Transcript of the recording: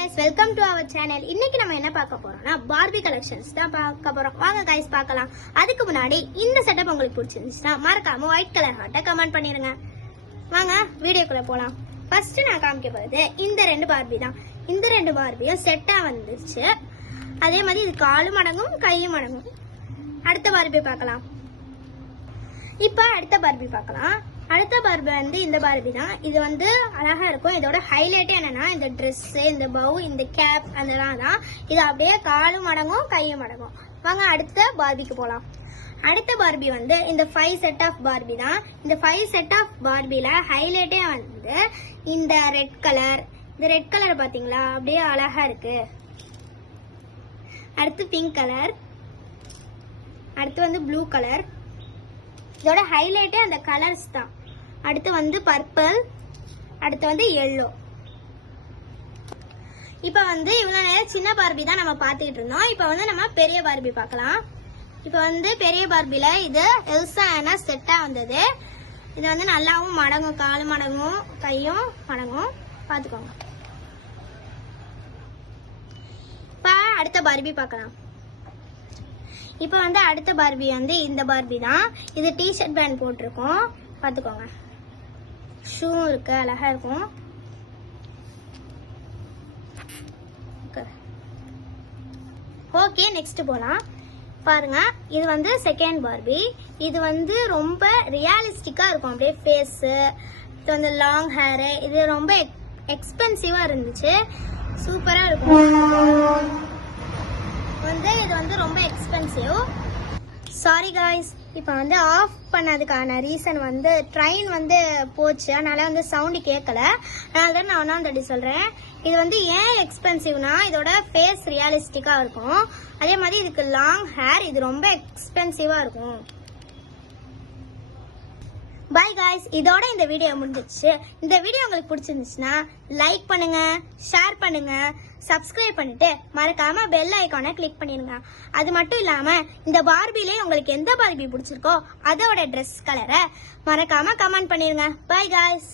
guys, welcome to our channel. இன்னைக்கு நம்ம என்ன பார்க்க போறோம்னா பார்பி கலெக்ஷன்ஸ் தான் பார்க்க போறோம். வாங்க गाइस பார்க்கலாம். அதுக்கு முன்னாடி இந்த செட்டப் உங்களுக்கு பிடிச்சிருந்துச்சுனா மறக்காம ஒயிட் கலர் ஹார்ட்ட கமெண்ட் பண்ணிருங்க. வாங்க வீடியோக்குள்ள போலாம். ஃபர்ஸ்ட் நான் காமிக்க போறது இந்த ரெண்டு பார்பி தான். இந்த ரெண்டு பார்பியும் செட்டா வந்துருச்சு. அதே மாதிரி இது காலும் மடங்கும் கையும் மடங்கும். அடுத்த பார்பி பார்க்கலாம். இப்போ அடுத்த பார்பி பார்க்கலாம். அடுத்த பார்பி வந்து இந்த பார்பி தான். இது வந்து அழகா இருக்கும். இதோட ஹைலைட் என்னன்னா இந்த ட்ரெஸ், இந்த பவு, இந்த கேப் அதெல்லாம் தான். இது அப்படியே காலும் மடங்கும் கையும் மடங்கும். வாங்க அடுத்த பார்பிக்கு போலாம். அடுத்த பார்பி வந்து இந்த 5 செட் ஆஃப் பார்பி தான். இந்த 5 செட் ஆஃப் பார்பில ஹைலைட்டே வந்து இந்த ரெட் கலர். இந்த ரெட் கலர் பாத்தீங்களா அப்படியே அழகா இருக்கு. அடுத்து பிங்க் கலர், அடுத்து வந்து ப்ளூ கலர். இதோட ஹைலைட்டே அந்த கலர்ஸ் தான். அடுத்து வந்து பர்பிள், அடுத்து வந்து எல்லோ. இப்போ வந்து இவ்வளவு நேரம் சின்ன பார்பி தான் நம்ம பார்த்துக்கிட்டு இருந்தோம். இப்போ வந்து நம்ம பெரிய பார்பி பார்க்கலாம். இப்போ வந்து பெரிய பார்பில இது எல்சா ஆனா செட்டா வந்தது. இது வந்து நல்லாவும் மடங்கும், காலு மடங்கும் கையும் மடங்கும். பார்த்துக்கோங்க. இப்போ அடுத்த பார்பி பார்க்கலாம். இப்போ வந்து அடுத்த பார்பி வந்து இந்த பார்பி தான். இது டிஷர்ட் பேண்ட் போட்டிருக்கோம். பார்த்துக்கோங்க. ஷூ இருக்கு, அழகா இருக்கும். ஓகே, நெக்ஸ்ட் போலாம். பாருங்க, இது வந்து செகண்ட் பார்பி. இது வந்து ரொம்ப ரியலிஸ்டிக்கா இருக்கும். அப்படியே ஃபேஸ், இது வந்து லாங் ஹேர். இது ரொம்ப எக்ஸ்பென்சிவா இருந்துச்சு. சூப்பரா இருக்கும். வந்து இது வந்து ரொம்ப எக்ஸ்பென்சிவ். சாரி காய்ஸ், இப்போ வந்து ஆஃப் பண்ணதுக்கான ரீசன் வந்து ட்ரெயின் வந்து போச்சு. அதனால வந்து சவுண்டு கேட்கல. அதனால தான் நான் ஒன்றாந்தடி சொல்கிறேன். இது வந்து ஏன் எக்ஸ்பென்சிவ்னா இதோட ஃபேஸ் ரியலிஸ்டிக்காக இருக்கும். அதே மாதிரி இதுக்கு லாங் ஹேர். இது ரொம்ப எக்ஸ்பென்சிவாக இருக்கும். பாய் காய்ஸ், இதோட இந்த வீடியோ முடிஞ்சிச்சு. இந்த வீடியோ உங்களுக்கு பிடிச்சிருந்துச்சுன்னா லைக் பண்ணுங்க, ஷேர் பண்ணுங்க, சப்ஸ்கிரைப் பண்ணிட்டு மறக்காம பெல் ஐகானை கிளிக் பண்ணிருங்க. அது மட்டும் இல்லாம இந்த பார்பிலே உங்களுக்கு எந்த பார்பி பிடிச்சிருக்கோ அதோட ட்ரெஸ் கலரை மறக்காம கமெண்ட் பண்ணிருங்க. Bye guys.